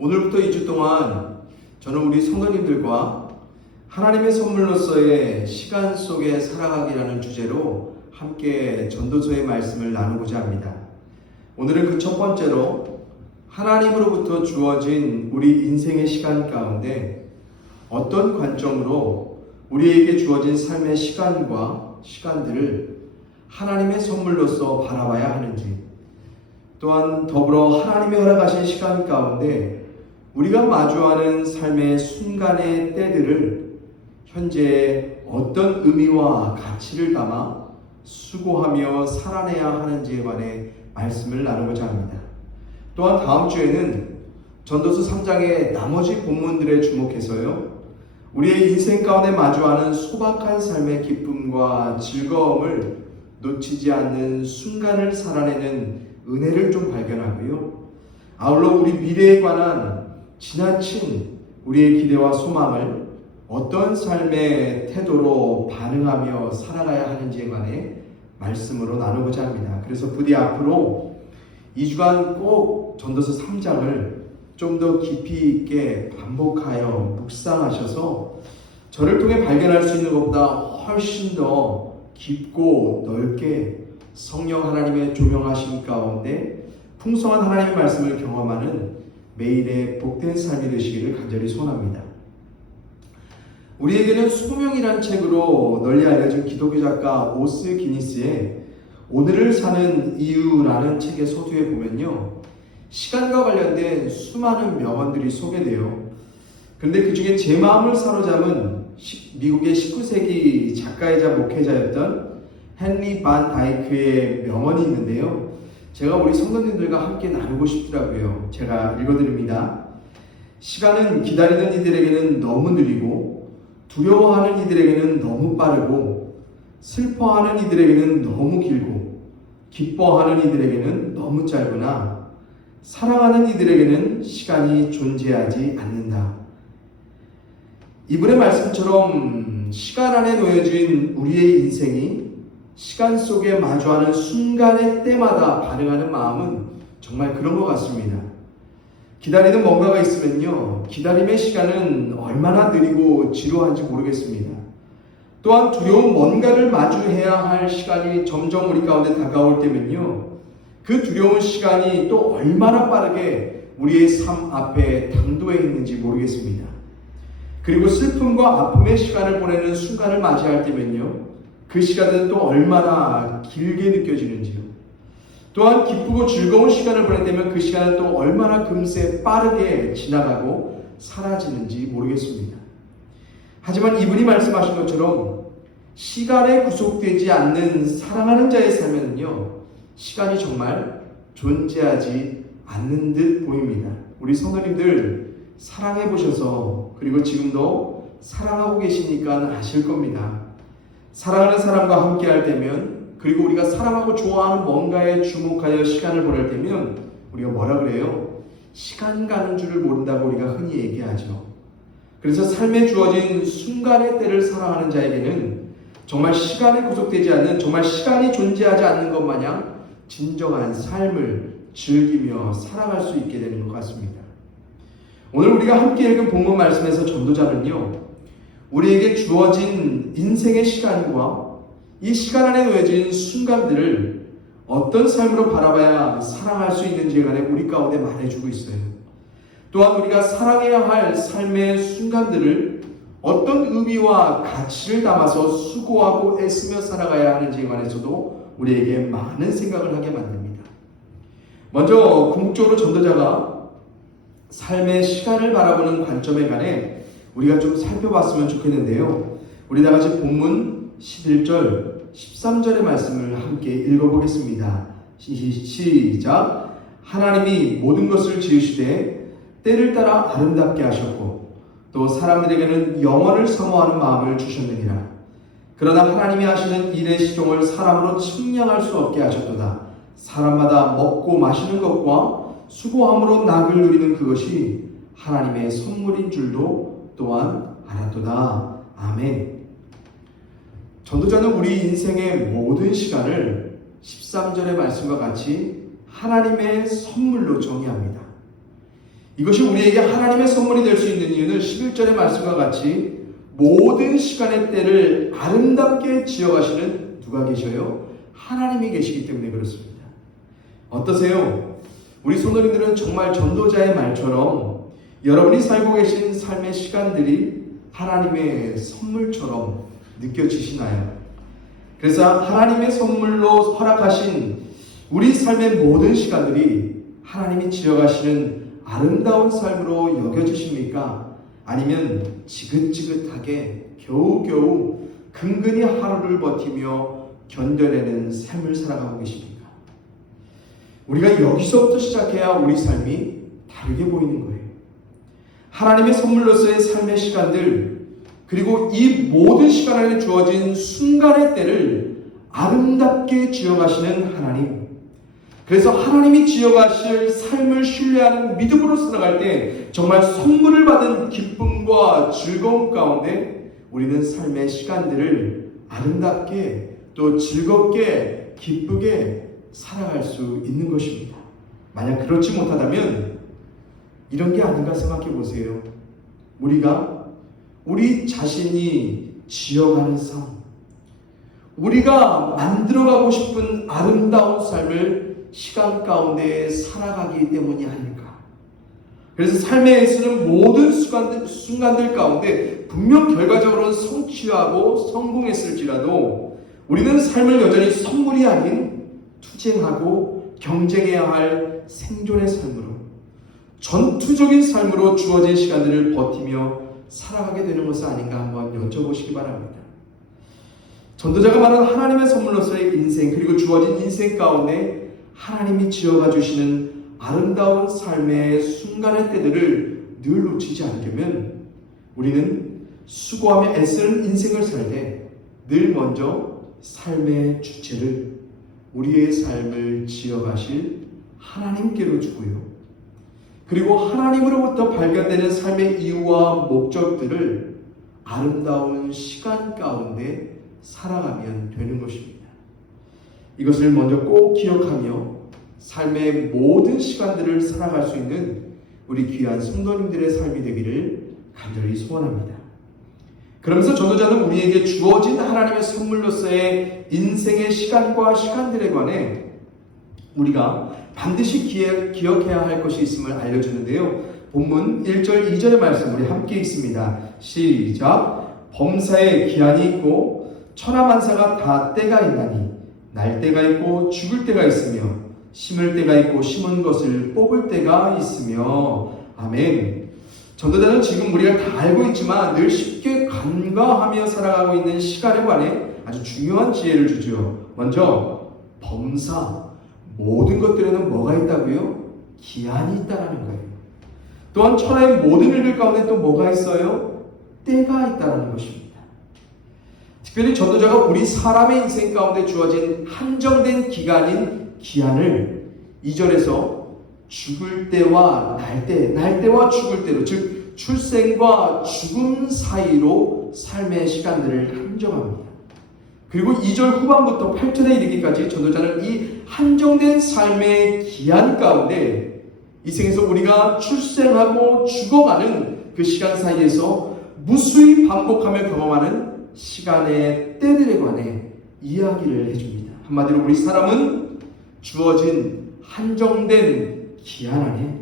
오늘부터 2주 동안 저는 우리 성도님들과 하나님의 선물로서의 시간 속에 살아가기라는 주제로 함께 전도서의 말씀을 나누고자 합니다. 오늘은 그 첫 번째로 하나님으로부터 주어진 우리 인생의 시간 가운데 어떤 관점으로 우리에게 주어진 삶의 시간들을 하나님의 선물로서 바라봐야 하는지, 또한 더불어 하나님이 허락하신 시간 가운데 우리가 마주하는 삶의 순간의 때들을 현재 어떤 의미와 가치를 담아 수고하며 살아내야 하는지에 관해 말씀을 나누고자 합니다. 또한 다음 주에는 전도서 3장의 나머지 본문들에 주목해서요, 우리의 인생 가운데 마주하는 소박한 삶의 기쁨과 즐거움을 놓치지 않는 순간을 살아내는 은혜를 좀 발견하고요, 아울러 우리 미래에 관한 지나친 우리의 기대와 소망을 어떤 삶의 태도로 반응하며 살아가야 하는지에 관해 말씀으로 나누고자 합니다. 그래서 부디 앞으로 2주간 꼭 전도서 3장을 좀 더 깊이 있게 반복하여 묵상하셔서 저를 통해 발견할 수 있는 것보다 훨씬 더 깊고 넓게 성령 하나님의 조명하심 가운데 풍성한 하나님의 말씀을 경험하는 매일의 복된 삶이 되시기를 간절히 소원합니다. 우리에게는 소명이란 책으로 널리 알려진 기독교 작가 오스 기니스의 오늘을 사는 이유라는 책의 서두에 보면요, 시간과 관련된 수많은 명언들이 소개돼요. 그런데 그 중에 제 마음을 사로잡은 미국의 19세기 작가이자 목회자였던 헨리 반 다이크의 명언이 있는데요, 제가 우리 성도님들과 함께 나누고 싶더라고요. 제가 읽어드립니다. 시간은 기다리는 이들에게는 너무 느리고, 두려워하는 이들에게는 너무 빠르고, 슬퍼하는 이들에게는 너무 길고, 기뻐하는 이들에게는 너무 짧으나 사랑하는 이들에게는 시간이 존재하지 않는다. 이분의 말씀처럼 시간 안에 놓여진 우리의 인생이 시간 속에 마주하는 순간의 때마다 반응하는 마음은 정말 그런 것 같습니다. 기다리는 뭔가가 있으면요, 기다림의 시간은 얼마나 느리고 지루한지 모르겠습니다. 또한 두려운 뭔가를 마주해야 할 시간이 점점 우리 가운데 다가올 때면요, 그 두려운 시간이 또 얼마나 빠르게 우리의 삶 앞에 당도해 있는지 모르겠습니다. 그리고 슬픔과 아픔의 시간을 보내는 순간을 맞이할 때면요, 그 시간은 또 얼마나 길게 느껴지는지요. 또한 기쁘고 즐거운 시간을 보낼 때면 그 시간은 또 얼마나 금세 빠르게 지나가고 사라지는지 모르겠습니다. 하지만 이분이 말씀하신 것처럼 시간에 구속되지 않는 사랑하는 자의 삶에는요, 시간이 정말 존재하지 않는 듯 보입니다. 우리 성도님들 사랑해 보셔서, 그리고 지금도 사랑하고 계시니까 아실 겁니다. 사랑하는 사람과 함께 할 때면, 그리고 우리가 사랑하고 좋아하는 뭔가에 주목하여 시간을 보낼 때면 우리가 뭐라 그래요? 시간 가는 줄을 모른다고 우리가 흔히 얘기하죠. 그래서 삶에 주어진 순간의 때를 사랑하는 자에게는 정말 시간에 구속되지 않는, 정말 시간이 존재하지 않는 것 마냥 진정한 삶을 즐기며 살아갈 수 있게 되는 것 같습니다. 오늘 우리가 함께 읽은 본문 말씀에서 전도자는요, 우리에게 주어진 인생의 시간과 이 시간 안에 놓여진 순간들을 어떤 삶으로 바라봐야 사랑할 수 있는지에 관해 우리 가운데 말해주고 있어요. 또한 우리가 사랑해야 할 삶의 순간들을 어떤 의미와 가치를 담아서 수고하고 애쓰며 살아가야 하는지에 관해서도 우리에게 많은 생각을 하게 만듭니다. 먼저 궁극적으로 전도자가 삶의 시간을 바라보는 관점에 관해 우리가 좀 살펴봤으면 좋겠는데요, 우리 다 같이 본문 11절, 13절의 말씀을 함께 읽어보겠습니다. 시작. 하나님이 모든 것을 지으시되 때를 따라 아름답게 하셨고 또 사람들에게는 영원을 사모하는 마음을 주셨느니라. 그러나 하나님이 하시는 일의 시종을 사람으로 측량할 수 없게 하셨도다. 사람마다 먹고 마시는 것과 수고함으로 낙을 누리는 그것이 하나님의 선물인 줄도 또한 알았도다. 아멘. 전도자는 우리 인생의 모든 시간을 13절의 말씀과 같이 하나님의 선물로 정의합니다. 이것이 우리에게 하나님의 선물이 될 수 있는 이유는 11절의 말씀과 같이 모든 시간의 때를 아름답게 지어가시는 누가 계셔요? 하나님이 계시기 때문에 그렇습니다. 어떠세요? 우리 성도님들은 정말 전도자의 말처럼 여러분이 살고 계신 삶의 시간들이 하나님의 선물처럼 느껴지시나요? 그래서 하나님의 선물로 허락하신 우리 삶의 모든 시간들이 하나님이 지어가시는 아름다운 삶으로 여겨지십니까? 아니면 지긋지긋하게 겨우겨우 근근히 하루를 버티며 견뎌내는 삶을 살아가고 계십니까? 우리가 여기서부터 시작해야 우리 삶이 다르게 보이는 거예요. 하나님의 선물로서의 삶의 시간들, 그리고 이 모든 시간 안에 주어진 순간의 때를 아름답게 지어가시는 하나님. 그래서 하나님이 지어가실 삶을 신뢰하는 믿음으로 살아갈 때 정말 선물을 받은 기쁨과 즐거움 가운데 우리는 삶의 시간들을 아름답게 또 즐겁게 기쁘게 살아갈 수 있는 것입니다. 만약 그렇지 못하다면 이런 게 아닌가 생각해 보세요. 우리가 우리 자신이 지어가는 삶, 우리가 만들어가고 싶은 아름다운 삶을 시간 가운데 살아가기 때문이 아닐까. 그래서 삶에 있는 모든 순간들 가운데 분명 결과적으로는 성취하고 성공했을지라도 우리는 삶을 여전히 선물이 아닌 투쟁하고 경쟁해야 할 생존의 삶으로, 전투적인 삶으로 주어진 시간들을 버티며 살아가게 되는 것은 아닌가 한번 여쭤보시기 바랍니다. 전도자가 말하는 하나님의 선물로서의 인생, 그리고 주어진 인생 가운데 하나님이 지어가 주시는 아름다운 삶의 순간의 때들을 늘 놓치지 않으려면 우리는 수고하며 애쓰는 인생을 살 때 늘 먼저 삶의 주체를, 우리의 삶을 지어가실 하나님께로 주고요. 그리고 하나님으로부터 발견되는 삶의 이유와 목적들을 아름다운 시간 가운데 살아가면 되는 것입니다. 이것을 먼저 꼭 기억하며 삶의 모든 시간들을 살아갈 수 있는 우리 귀한 성도님들의 삶이 되기를 간절히 소원합니다. 그러면서 전도자는 우리에게 주어진 하나님의 선물로서의 인생의 시간과 시간들에 관해 우리가 반드시 기억해야 할 것이 있음을 알려주는데요. 본문 1절 2절의 말씀 우리 함께 읽습니다. 시작. 범사에 기한이 있고 천하만사가 다 때가 있나니 날 때가 있고 죽을 때가 있으며 심을 때가 있고 심은 것을 뽑을 때가 있으며. 아멘. 전도자는 지금 우리가 다 알고 있지만 늘 쉽게 간과하며 살아가고 있는 시간에 관해 아주 중요한 지혜를 주죠. 먼저 범사, 모든 것들에는 뭐가 있다고요? 기한이 있다는 거예요. 또한 천하의 모든 일들 가운데 또 뭐가 있어요? 때가 있다는 것입니다. 특별히 전도자가 우리 사람의 인생 가운데 주어진 한정된 기간인 기한을 2절에서 죽을 때와 날 때와 죽을 때로, 즉 출생과 죽음 사이로 삶의 시간들을 한정합니다. 그리고 2절 후반부터 8절에 이르기까지 전도자는 이 한정된 삶의 기한 가운데 이 생에서 우리가 출생하고 죽어가는 그 시간 사이에서 무수히 반복하며 경험하는 시간의 때들에 관해 이야기를 해줍니다. 한마디로 우리 사람은 주어진 한정된 기한 안에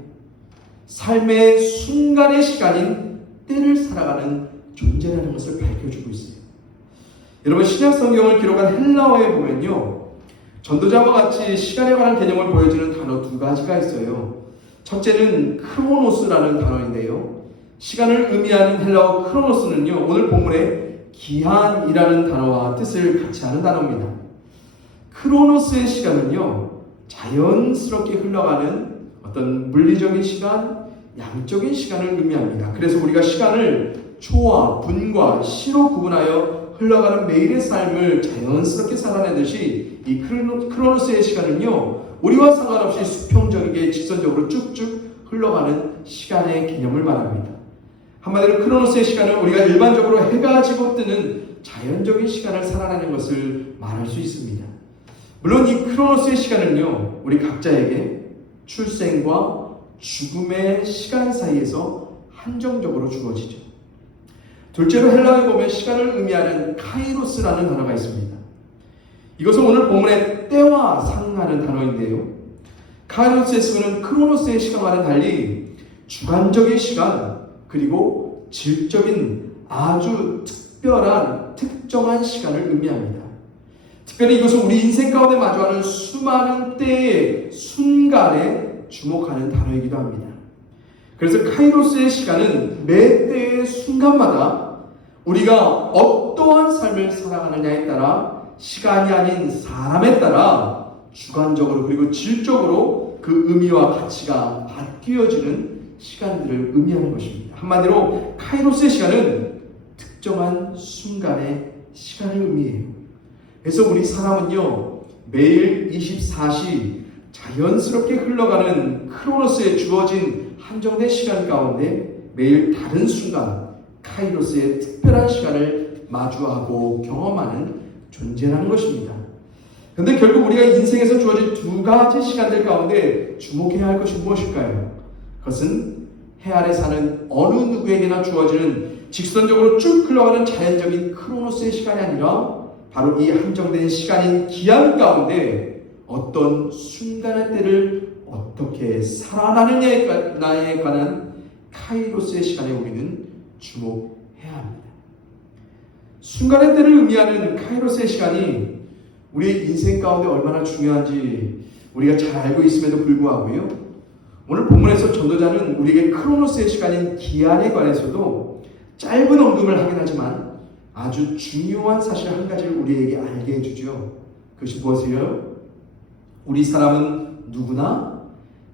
삶의 순간의 시간인 때를 살아가는 존재라는 것을 밝혀주고 있어요. 여러분, 신약 성경을 기록한 헬라어에 보면요, 전도자와 같이 시간에 관한 개념을 보여주는 단어 두 가지가 있어요. 첫째는 크로노스라는 단어인데요, 시간을 의미하는 헬라어 크로노스는요, 오늘 본문에 기한이라는 단어와 뜻을 같이 하는 단어입니다. 크로노스의 시간은요, 자연스럽게 흘러가는 어떤 물리적인 시간, 양적인 시간을 의미합니다. 그래서 우리가 시간을 초와 분과 시로 구분하여 흘러가는 매일의 삶을 자연스럽게 살아내듯이 이 크로노스의 시간은요, 우리와 상관없이 수평적이게 직선적으로 쭉쭉 흘러가는 시간의 개념을 말합니다. 한마디로 크로노스의 시간은 우리가 일반적으로 해가 지고 뜨는 자연적인 시간을 살아내는 것을 말할 수 있습니다. 물론 이 크로노스의 시간은요, 우리 각자에게 출생과 죽음의 시간 사이에서 한정적으로 주어지죠. 둘째로 헬라어에 보면 시간을 의미하는 카이로스라는 단어가 있습니다. 이것은 오늘 본문의 때와 상응하는 단어인데요. 카이로스의 쓰는 크로노스의 시간과는 달리 주관적인 시간, 그리고 질적인 아주 특정한 시간을 의미합니다. 특별히 이것은 우리 인생 가운데 마주하는 수많은 때의 순간에 주목하는 단어이기도 합니다. 그래서 카이로스의 시간은 매 때의 순간마다 우리가 어떠한 삶을 살아가느냐에 따라 시간이 아닌 사람에 따라 주관적으로 그리고 질적으로 그 의미와 가치가 바뀌어지는 시간들을 의미하는 것입니다. 한마디로 카이로스의 시간은 특정한 순간의 시간을 의미해요. 그래서 우리 사람은요, 매일 24시 자연스럽게 흘러가는 크로노스에 주어진 한정된 시간 가운데 매일 다른 순간 카이로스의 특별한 시간을 마주하고 경험하는 존재라는 것입니다. 그런데 결국 우리가 인생에서 주어진 두 가지 시간들 가운데 주목해야 할 것이 무엇일까요? 그것은 해 아래 사는 어느 누구에게나 주어지는 직선적으로 쭉 흘러가는 자연적인 크로노스의 시간이 아니라 바로 이 한정된 시간인 기한 가운데 어떤 순간의 때를 어떻게 살아나느냐에 관한 카이로스의 시간에 우리는 주목해야 합니다. 순간의 때를 의미하는 카이로스의 시간이 우리의 인생 가운데 얼마나 중요한지 우리가 잘 알고 있음에도 불구하고요, 오늘 본문에서 전도자는 우리에게 크로노스의 시간인 기한에 관해서도 짧은 언급을 하긴 하지만 아주 중요한 사실 한 가지를 우리에게 알게 해주죠. 그것이 무엇이에요? 우리 사람은 누구나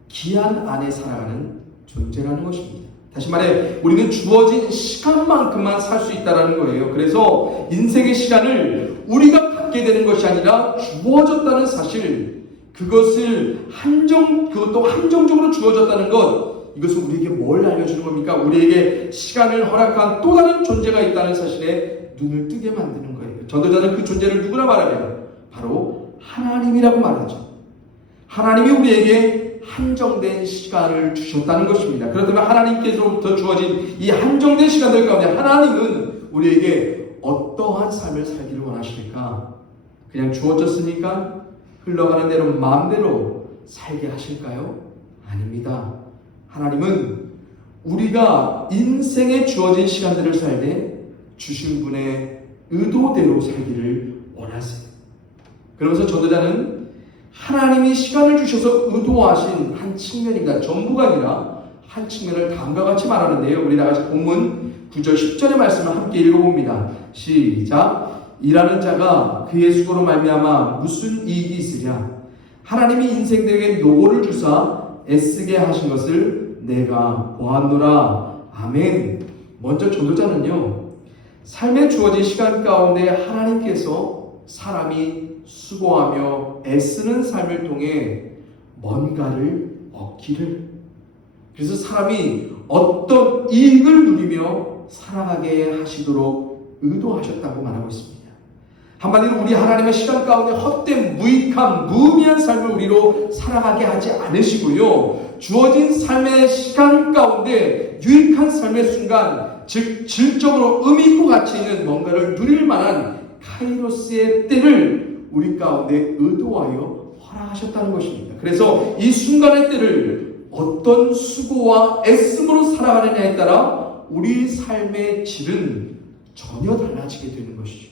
기한 안에 살아가는 존재라는 것입니다. 다시 말해 우리는 주어진 시간만큼만 살 수 있다는 거예요. 그래서 인생의 시간을 우리가 갖게 되는 것이 아니라 주어졌다는 사실, 그것도 한정적으로 주어졌다는 것, 이것은 우리에게 뭘 알려주는 겁니까? 우리에게 시간을 허락한 또 다른 존재가 있다는 사실에 눈을 뜨게 만드는 거예요. 전도자는 그 존재를 누구나 말하면 바로 하나님이라고 말하죠. 하나님이 우리에게 한정된 시간을 주셨다는 것입니다. 그렇다면 하나님께서부터 주어진 이 한정된 시간들 가운데 하나님은 우리에게 어떠한 삶을 살기를 원하실까? 그냥 주어졌으니까 흘러가는 대로 마음대로 살게 하실까요? 아닙니다. 하나님은 우리가 인생에 주어진 시간들을 살 때 주신 분의 의도대로 살기를 원하세요. 그러면서 전도자는 하나님이 시간을 주셔서 의도하신 한 측면이다, 전부가 아니라 한 측면을 다음과 같이 말하는데요. 우리 다같이 본문 9절 10절의 말씀을 함께 읽어봅니다. 시작. 일하는 자가 그의 수고로 말미암아 무슨 이익이 있으랴? 하나님이 인생들에게 노고를 주사 애쓰게 하신 것을 내가 보았노라. 아멘. 먼저 전도자는요, 삶에 주어진 시간 가운데 하나님께서 사람이 수고하며 애쓰는 삶을 통해 뭔가를 얻기를, 그래서 사람이 어떤 이익을 누리며 살아가게 하시도록 의도하셨다고 말하고 있습니다. 한마디로 우리 하나님의 시간 가운데 헛된 무익한 무의미한 삶을 우리로 살아가게 하지 않으시고요, 주어진 삶의 시간 가운데 유익한 삶의 순간, 즉 질적으로 의미 있고 가치 있는 뭔가를 누릴 만한 카이로스의 때를 우리 가운데 의도하여 허락하셨다는 것입니다. 그래서 이 순간의 때를 어떤 수고와 애씀으로 살아가느냐에 따라 우리 삶의 질은 전혀 달라지게 되는 것이죠.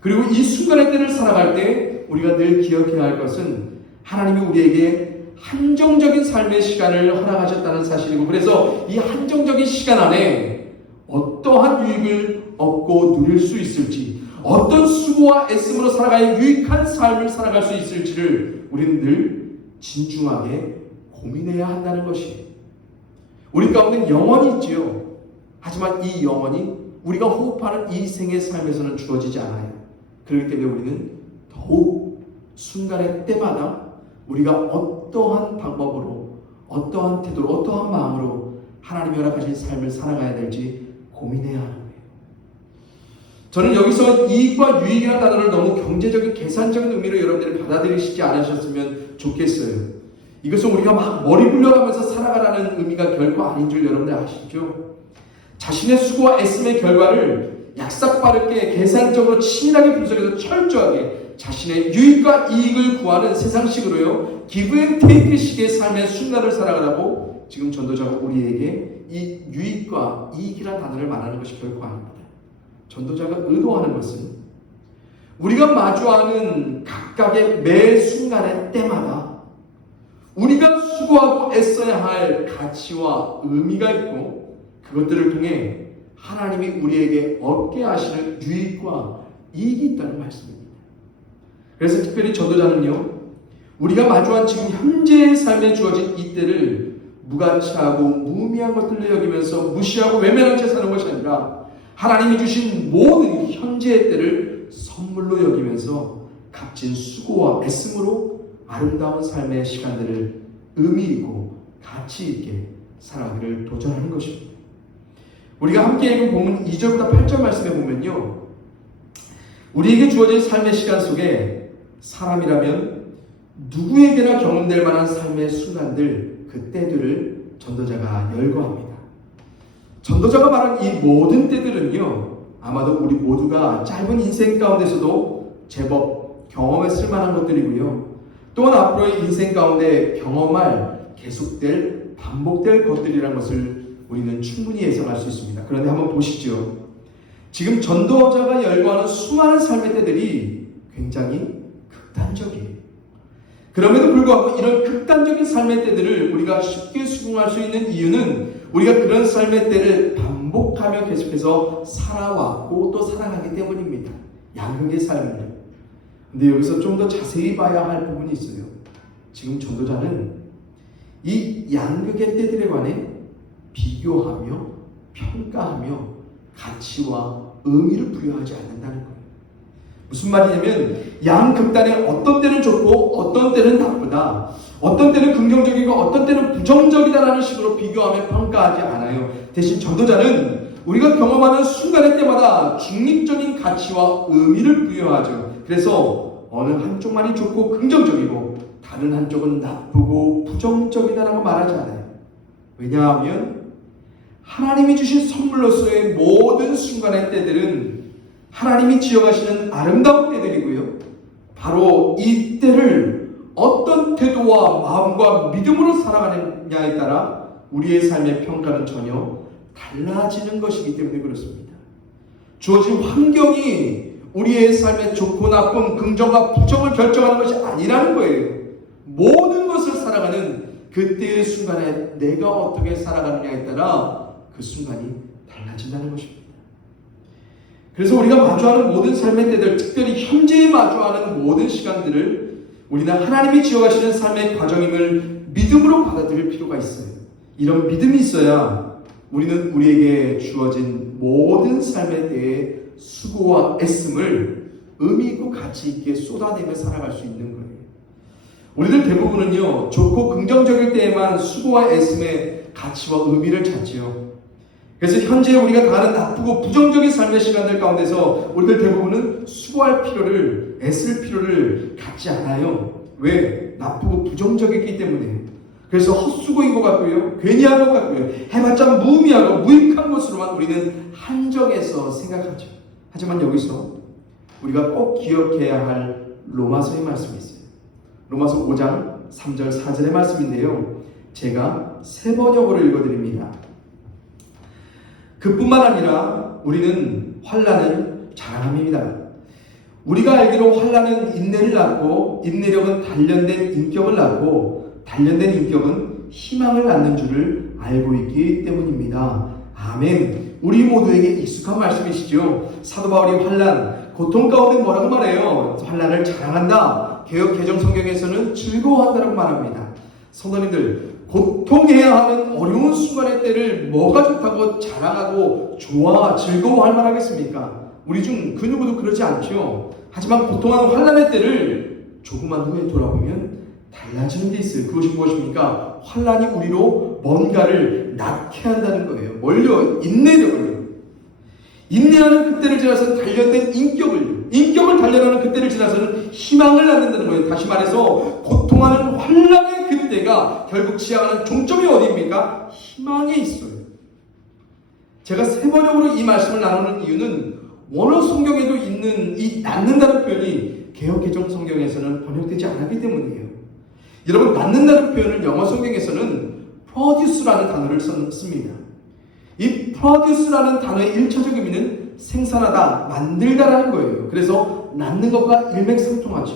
그리고 이 순간의 때를 살아갈 때 우리가 늘 기억해야 할 것은 하나님이 우리에게 한정적인 삶의 시간을 허락하셨다는 사실이고, 그래서 이 한정적인 시간 안에 어떠한 유익을 얻고 누릴 수 있을지, 어떤 수고와 애씀으로 살아가야 유익한 삶을 살아갈 수 있을지를 우리는 늘 진중하게 고민해야 한다는 것이에요. 우리 가운데 영혼이 있지요. 하지만 이 영혼이 우리가 호흡하는 이 생의 삶에서는 주어지지 않아요. 그렇기 때문에 우리는 더욱 순간의 때마다 우리가 어떠한 방법으로, 어떠한 태도로, 어떠한 마음으로 하나님이 허락하신 삶을 살아가야 될지 고민해야 하는 거예요. 저는 여기서 이익과 유익이라는 단어를 너무 경제적인 계산적인 의미로 여러분들이 받아들이시지 않으셨으면 좋겠어요. 이것은 우리가 막 머리 굴려가면서 살아가라는 의미가 결코 아닌 줄 여러분들 아시죠? 자신의 수고와 애씀의 결과를 약삭빠르게 계산적으로 치밀하게 분석해서 철저하게 자신의 유익과 이익을 구하는 세상식으로요, 기브 앤 테이크식의 삶의 순간을 살아가라고 지금 전도자가 우리에게 이 유익과 이익이라는 단어를 말하는 것이 결코 아닙니다. 전도자가 의도하는 것은 우리가 마주하는 각각의 매 순간의 때마다 우리가 수고하고 애써야 할 가치와 의미가 있고, 그것들을 통해 하나님이 우리에게 얻게 하시는 유익과 이익이 있다는 말씀입니다. 그래서 특별히 전도자는요, 우리가 마주한 지금 현재의 삶에 주어진 이때를 무가치하고 무의미한 것들로 여기면서 무시하고 외면한 채 사는 것이 아니라 하나님이 주신 모든 현재의 때를 선물로 여기면서 값진 수고와 애씀으로 아름다운 삶의 시간들을 의미 있고 가치 있게 살아가기를 도전하는 것입니다. 우리가 함께 읽은 본문 2절부터 8절 말씀에 보면요, 우리에게 주어진 삶의 시간 속에 사람이라면 누구에게나 경험될 만한 삶의 순간들, 그 때들을 전도자가 열거합니다. 전도자가 말한 이 모든 때들은요, 아마도 우리 모두가 짧은 인생 가운데서도 제법 경험했을 만한 것들이고요, 또한 앞으로의 인생 가운데 경험할, 계속될, 반복될 것들이라는 것을 우리는 충분히 예상할 수 있습니다. 그런데 한번 보시죠. 지금 전도자가 열거하는 수많은 삶의 때들이 굉장히 극단적이에요. 그럼에도 불구하고 이런 극단적인 삶의 때들을 우리가 쉽게 수긍할 수 있는 이유는 우리가 그런 삶의 때를 반복하며 계속해서 살아왔고 또 살아가기 때문입니다. 양극의 삶을. 근데 여기서 좀 더 자세히 봐야 할 부분이 있어요. 지금 전도자는 이 양극의 때들에 관해 비교하며 평가하며 가치와 의미를 부여하지 않는다는 거예요. 무슨 말이냐면 양극단에 어떤 때는 좋고 어떤 때는 나쁘다, 어떤 때는 긍정적이고 어떤 때는 부정적이다라는 식으로 비교하며 평가하지 않아요. 대신 전도자는 우리가 경험하는 순간의 때마다 중립적인 가치와 의미를 부여하죠. 그래서 어느 한쪽만이 좋고 긍정적이고 다른 한쪽은 나쁘고 부정적이다라고 말하지 않아요. 왜냐하면 하나님이 주신 선물로서의 모든 순간의 때들은 하나님이 지어가시는 아름다운 때들이고요, 바로 이 때를 어떤 태도와 마음과 믿음으로 살아가느냐에 따라 우리의 삶의 평가는 전혀 달라지는 것이기 때문에 그렇습니다. 주어진 환경이 우리의 삶의 좋고 나쁨, 긍정과 부정을 결정하는 것이 아니라는 거예요. 모든 것을 살아가는 그때의 순간에 내가 어떻게 살아가느냐에 따라 그 순간이 달라진다는 것입니다. 그래서 우리가 마주하는 모든 삶의 때들, 특별히 현재에 마주하는 모든 시간들을 우리는 하나님이 지어가시는 삶의 과정임을 믿음으로 받아들일 필요가 있어요. 이런 믿음이 있어야 우리는 우리에게 주어진 모든 삶의 때에 수고와 애씀을 의미 있고 가치 있게 쏟아내며 살아갈 수 있는 거예요. 우리들 대부분은요, 좋고 긍정적일 때에만 수고와 애씀의 가치와 의미를 찾지요. 그래서 현재 우리가 다른 나쁘고 부정적인 삶의 시간들 가운데서 우리들 대부분은 수고할 필요를, 애쓸 필요를 갖지 않아요. 왜? 나쁘고 부정적이기 때문에. 그래서 헛수고인 것 같고요, 괜히 한 것 같고요, 해봤자 무의미하고 무익한 것으로만 우리는 한정해서 생각하죠. 하지만 여기서 우리가 꼭 기억해야 할 로마서의 말씀이 있어요. 로마서 5장 3절 4절의 말씀인데요, 제가 세 번역으로 읽어드립니다. 그뿐만 아니라 우리는 환난을 자랑함입니다. 우리가 알기로 환난은 인내를 낳고 인내력은 단련된 인격을 낳고 단련된 인격은 희망을 낳는 줄을 알고 있기 때문입니다. 아멘. 우리 모두에게 익숙한 말씀이시죠. 사도 바울이 환난, 고통 가운데 뭐라고 말해요? 환난을 자랑한다. 개역 개정 성경에서는 즐거워한다라고 말합니다. 성도님들, 고통해야 하는 어려운 순간의 때를 뭐가 좋다고 자랑하고 좋아, 즐거워할 만하겠습니까? 우리 중 그 누구도 그러지 않죠. 하지만 고통하는 환난의 때를 조금만 후에 돌아보면 달라지는 게 있어요. 그것이 무엇입니까? 환난이 우리로 뭔가를 낳게 한다는 거예요. 뭘요? 인내력을요. 인내하는 그때를 지나서는 단련된 인격을 단련하는 그때를 지나서는 희망을 낳는다는 거예요. 다시 말해서 고통하는 환난의 그때, 때가 결국 지향하는 종점이 어디입니까? 희망에 있어요. 제가 세번역으로 이 말씀을 나누는 이유는 원어 성경에도 있는 이 낳는다는 표현이 개역개정 성경에서는 번역되지 않았기 때문이에요. 여러분, 낳는다는 표현을 영어 성경에서는 produce라는 단어를 씁니다. 이 produce라는 단어의 1차적 의미는 생산하다, 만들다라는 거예요. 그래서 낳는 것과 일맥상통하죠.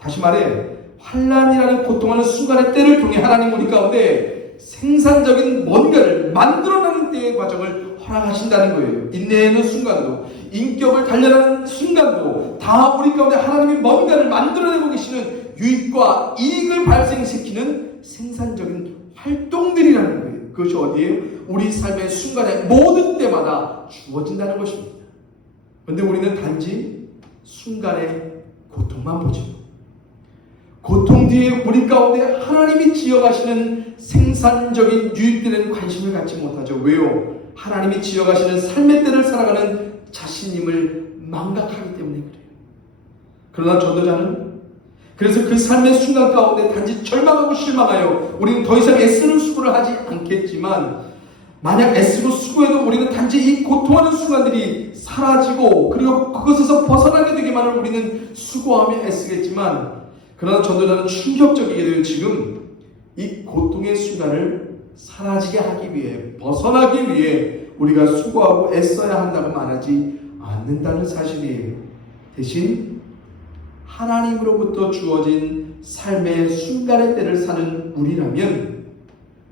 다시 말해 환난이라는 고통하는 순간의 때를 통해 하나님 우리 가운데 생산적인 뭔가를 만들어내는 때의 과정을 허락하신다는 거예요. 인내하는 순간도, 인격을 단련하는 순간도 다 우리 가운데 하나님이 뭔가를 만들어내고 계시는 유익과 이익을 발생시키는 생산적인 활동들이라는 거예요. 그것이 어디에요? 우리 삶의 순간의 모든 때마다 주어진다는 것입니다. 그런데 우리는 단지 순간의 고통만 보죠. 고통 뒤에 우리 가운데 하나님이 지어가시는 생산적인 유익들에는 관심을 갖지 못하죠. 왜요? 하나님이 지어가시는 삶의 때를 살아가는 자신임을 망각하기 때문에 그래요. 그러나 전도자는 그래서 그 삶의 순간 가운데 단지 절망하고 실망하여 우리는 더 이상 애쓰는 수고를 하지 않겠지만, 만약 애쓰고 수고해도 우리는 단지 이 고통하는 순간들이 사라지고 그리고 그것에서 벗어나게 되기만을 우리는 수고하며 애쓰겠지만, 그러나 전도자는 충격적이게도 지금 이 고통의 순간을 사라지게 하기 위해, 벗어나기 위해 우리가 수고하고 애써야 한다고 말하지 않는다는 사실이에요. 대신 하나님으로부터 주어진 삶의 순간의 때를 사는 우리라면,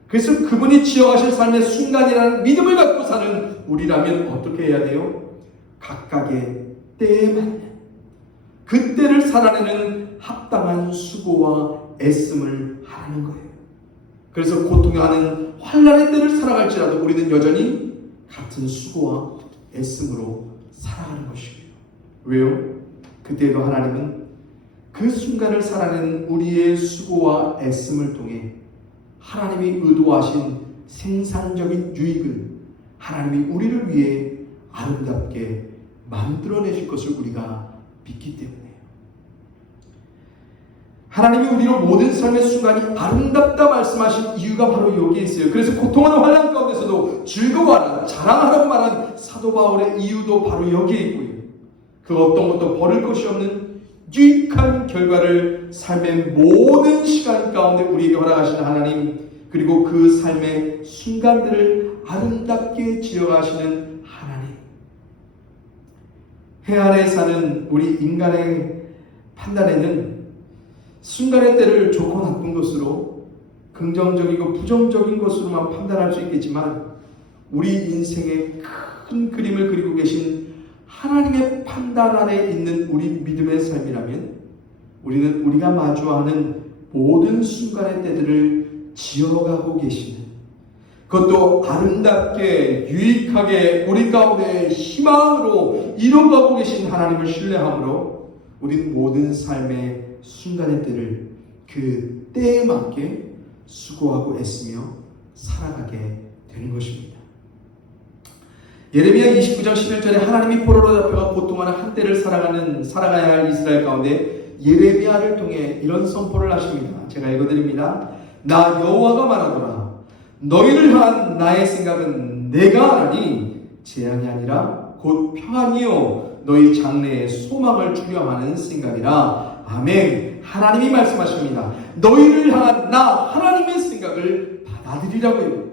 그래서 그분이 지어가실 삶의 순간이라는 믿음을 갖고 사는 우리라면 어떻게 해야 돼요? 각각의 때에 맞는 그 때를 살아내는 합당한 수고와 애씀을 하라는 거예요. 그래서 고통하는 환난의 때를 살아갈지라도 우리는 여전히 같은 수고와 애씀으로 살아가는 것이에요. 왜요? 그때도 하나님은 그 순간을 살아내는 우리의 수고와 애씀을 통해 하나님이 의도하신 생산적인 유익을 하나님이 우리를 위해 아름답게 만들어내실 것을 우리가 믿기 때문에요. 하나님이 우리로 모든 삶의 순간이 아름답다 말씀하신 이유가 바로 여기에 있어요. 그래서 고통하는 환난 가운데서도 즐거워하는, 자랑하라고 말한 사도 바울의 이유도 바로 여기에 있고요. 그 어떤 것도 버릴 것이 없는 유익한 결과를 삶의 모든 시간 가운데 우리에게 허락하시는 하나님, 그리고 그 삶의 순간들을 아름답게 지어가시는 하나님. 해 아래 사는 우리 인간의 판단에는 순간의 때를 좋고 나쁜 것으로, 긍정적이고 부정적인 것으로만 판단할 수 있겠지만, 우리 인생의 큰 그림을 그리고 계신 하나님의 판단 아래 있는 우리 믿음의 삶이라면, 우리는 우리가 마주하는 모든 순간의 때들을 지어가고 계시는, 그것도 아름답게 유익하게 우리 가운데 희망으로 이뤄가고 계신 하나님을 신뢰함으로 우리는 모든 삶의 순간의 때를 그 때에 맞게 수고하고 애쓰며 살아가게 되는 것입니다. 예레미야 29장 11절에 하나님이 포로로 잡혀가 고통하는 한때를 살아가야 할 이스라엘 가운데 예레미야를 통해 이런 선포를 하십니다. 제가 읽어드립니다. 나 여호와가 말하노라. 너희를 향한 나의 생각은 내가 하나니 재앙이 아니라 곧 평안이요 너희 장래에 소망을 주려 하는 생각이라. 아멘. 하나님이 말씀하십니다. 너희를 향한 나 하나님의 생각을 받아들이라고요.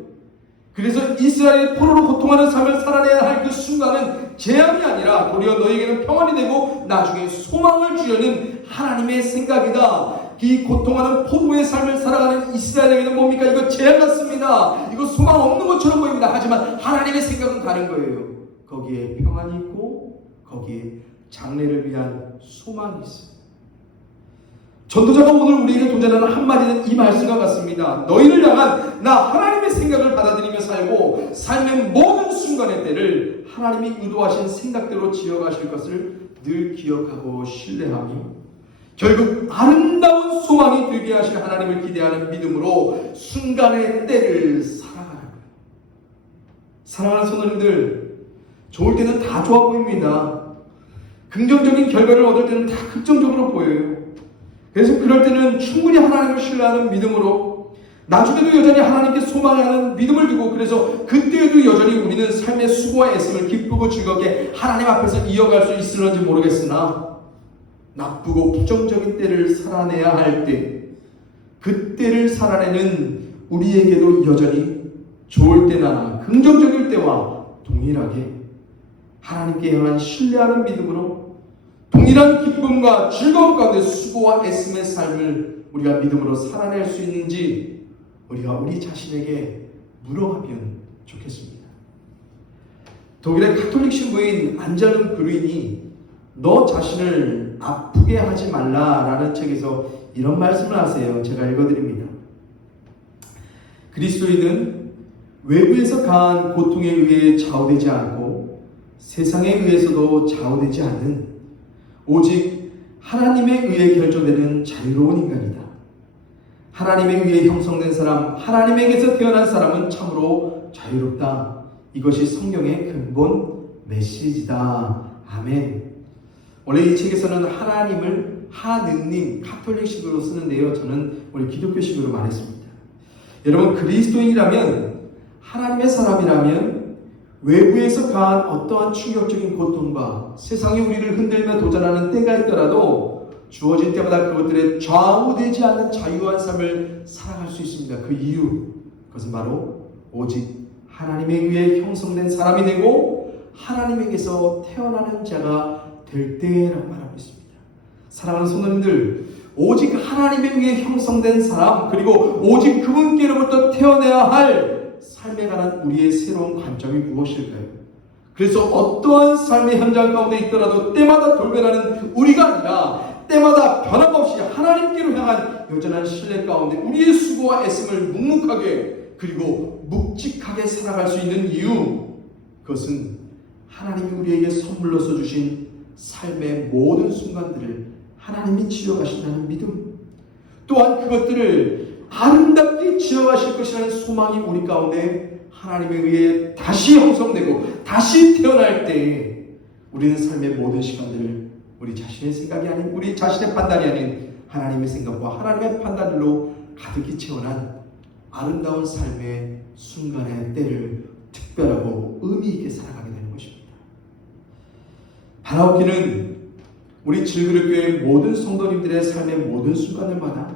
그래서 이스라엘 포로로 고통하는 삶을 살아내야 할 그 순간은 재앙이 아니라 도리어 너희에게는 평안이 되고 나중에 소망을 주려는 하나님의 생각이다. 이 고통하는 포로의 삶을 살아가는 이스라엘에게는 뭡니까? 이거 재앙 같습니다. 이거 소망 없는 것처럼 보입니다. 하지만 하나님의 생각은 다른 거예요. 거기에 평안이 있고 거기에 장래를 위한 소망이 있어요. 전도자가 오늘 우리에게 도전하는 한마디는 이 말씀과 같습니다. 너희를 향한 나 하나님의 생각을 받아들이며 살고 삶의 모든 순간의 때를 하나님이 의도하신 생각대로 지어가실 것을 늘 기억하고 신뢰하며 결국 아름다운 소망이 되게 하실 하나님을 기대하는 믿음으로 순간의 때를 살아가는 거예요. 사랑하는 성도님들, 좋을 때는 다 좋아 보입니다. 긍정적인 결과를 얻을 때는 다 긍정적으로 보여요. 그래서 그럴 때는 충분히 하나님을 신뢰하는 믿음으로 나중에도 여전히 하나님께 소망하는 믿음을 두고, 그래서 그때에도 여전히 우리는 삶의 수고와 애씀을 기쁘고 즐겁게 하나님 앞에서 이어갈 수 있을런지 모르겠으나, 나쁘고 부정적인 때를 살아내야 할 때, 그때를 살아내는 우리에게도 여전히 좋을 때나 긍정적일 때와 동일하게 하나님께 향한 신뢰하는 믿음으로 동일한 기쁨과 즐거움 가운데 수고와 애씀의 삶을 우리가 믿음으로 살아낼 수 있는지 우리가 우리 자신에게 물어가면 좋겠습니다. 독일의 가톨릭 신부인 안젤름 그루인이 너 자신을 아프게 하지 말라라는 책에서 이런 말씀을 하세요. 제가 읽어드립니다. 그리스도인은 외부에서 강한 고통에 의해 좌우되지 않고 세상에 의해서도 좌우되지 않는 오직 하나님에 의해 결정되는 자유로운 인간이다. 하나님에 의해 형성된 사람, 하나님에게서 태어난 사람은 참으로 자유롭다. 이것이 성경의 근본 메시지다. 아멘. 원래 이 책에서는 하나님을 하느님, 카톨릭식으로 쓰는데요. 저는 우리 기독교식으로 말했습니다. 여러분, 그리스도인이라면, 하나님의 사람이라면 외부에서 가한 어떠한 충격적인 고통과 세상이 우리를 흔들며 도전하는 때가 있더라도 주어진 때마다 그것들에 좌우되지 않는 자유한 삶을 살아갈 수 있습니다. 그 이유, 그것은 바로 오직 하나님에 의해 형성된 사람이 되고 하나님에게서 태어나는 자가 될 때라고 말하고 있습니다. 사랑하는 성도님들, 오직 하나님에 의해 형성된 사람, 그리고 오직 그분께로부터 태어나야 할 삶에 관한 우리의 새로운 관점이 무엇일까요? 그래서 어떠한 삶의 현장 가운데 있더라도 때마다 돌변하는 우리가 아니라 때마다 변함없이 하나님께로 향한 여전한 신뢰 가운데 우리의 수고와 애씀을 묵묵하게 그리고 묵직하게 살아갈 수 있는 이유, 그것은 하나님이 우리에게 선물로서 주신 삶의 모든 순간들을 하나님이 지어가신다는 믿음, 또한 그것들을 아름답게 지어가실 것이라는 소망이 우리 가운데 하나님에 의해 다시 형성되고 다시 태어날 때 우리는 삶의 모든 시간들을 우리 자신의 생각이 아닌, 우리 자신의 판단이 아닌 하나님의 생각과 하나님의 판단으로 가득히 채워난 아름다운 삶의 순간의 때를 특별하고 의미 있게 살아가게 되는 것입니다. 바라옵기는 우리 질그릇교회의 모든 성도님들의 삶의 모든 순간들마다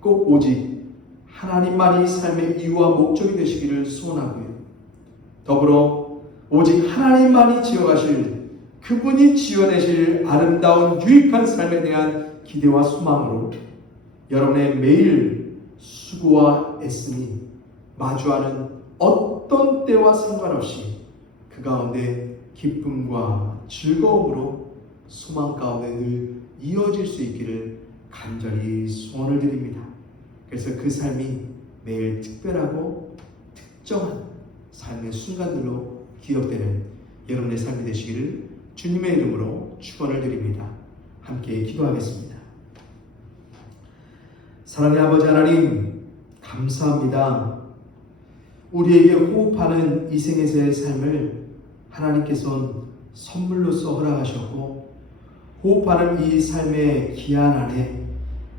꼭 오직 하나님만이 삶의 이유와 목적이 되시기를 소원하고요. 더불어 오직 하나님만이 지어가실, 그분이 지어내실 아름다운 유익한 삶에 대한 기대와 소망으로 여러분의 매일 수고와 애씀이 마주하는 어떤 때와 상관없이 그 가운데 기쁨과 즐거움으로 소망 가운데 늘 이어질 수 있기를 간절히 소원을 드립니다. 그래서 그 삶이 매일 특별하고 특정한 삶의 순간들로 기억되는 여러분의 삶이 되시기를 주님의 이름으로 축원을 드립니다. 함께 기도하겠습니다. 사랑의 아버지 하나님, 감사합니다. 우리에게 호흡하는 이 생에서의 삶을 하나님께서는 선물로서 허락하셨고, 호흡하는 이 삶의 기한 안에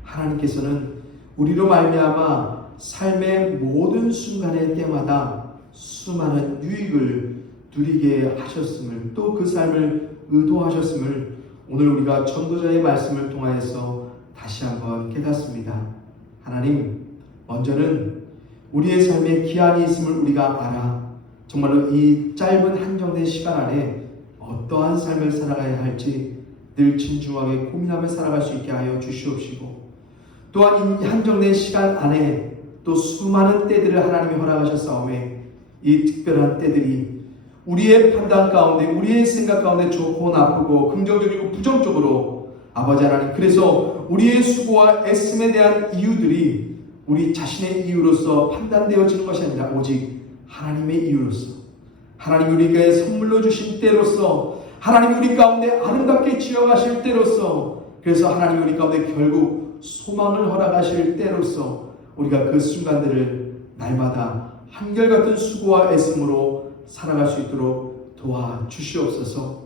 하나님께서는 우리로 말미암아 삶의 모든 순간의 때마다 수많은 유익을 누리게 하셨음을, 또 그 삶을 의도하셨음을 오늘 우리가 전도자의 말씀을 통하여서 다시 한번 깨닫습니다. 하나님, 먼저는 우리의 삶에 기한이 있음을 우리가 알아 정말로 이 짧은 한정된 시간 안에 어떠한 삶을 살아가야 할지 늘 진중하게 고민하며 살아갈 수 있게 하여 주시옵시고, 또한 이 한정된 시간 안에 또 수많은 때들을 하나님이 허락하셨사오매 이 특별한 때들이 우리의 판단 가운데, 우리의 생각 가운데 좋고 나쁘고 긍정적이고 부정적으로 아버지 하나님, 그래서 우리의 수고와 애씀에 대한 이유들이 우리 자신의 이유로서 판단되어지는 것이 아니라 오직 하나님의 이유로서, 하나님이 우리에게 선물로 주신 때로서, 하나님이 우리 가운데 아름답게 지어가실 때로서, 그래서 하나님이 우리 가운데 결국 소망을 허락하실 때로서 우리가 그 순간들을 날마다 한결같은 수고와 애씀으로 살아갈 수 있도록 도와주시옵소서.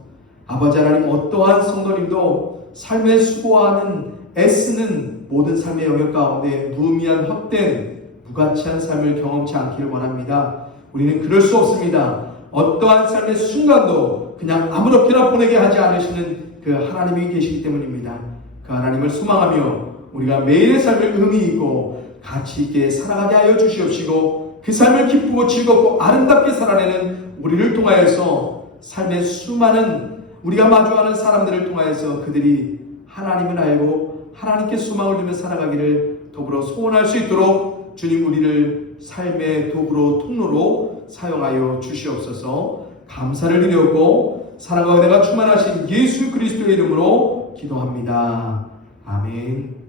아버지 하나님, 어떠한 성도님도 삶의 수고하는 애쓰는 모든 삶의 영역 가운데 무의미한 헛된 무가치한 삶을 경험치 않기를 원합니다. 우리는 그럴 수 없습니다. 어떠한 삶의 순간도 그냥 아무렇게나 보내게 하지 않으시는 그 하나님이 계시기 때문입니다. 그 하나님을 소망하며 우리가 매일의 삶을 의미 있고 가치 있게 살아가게 하여 주시옵시고 그 삶을 기쁘고 즐겁고 아름답게 살아내는 우리를 통하여서 삶의 수많은 우리가 마주하는 사람들을 통하여서 그들이 하나님을 알고 하나님께 소망을 두며 살아가기를 더불어 소원할 수 있도록 주님 우리를 삶의 도구로 통로로 사용하여 주시옵소서. 감사를 드렸고 사랑과 은혜가 충만하신 예수 그리스도의 이름으로 기도합니다. 아멘.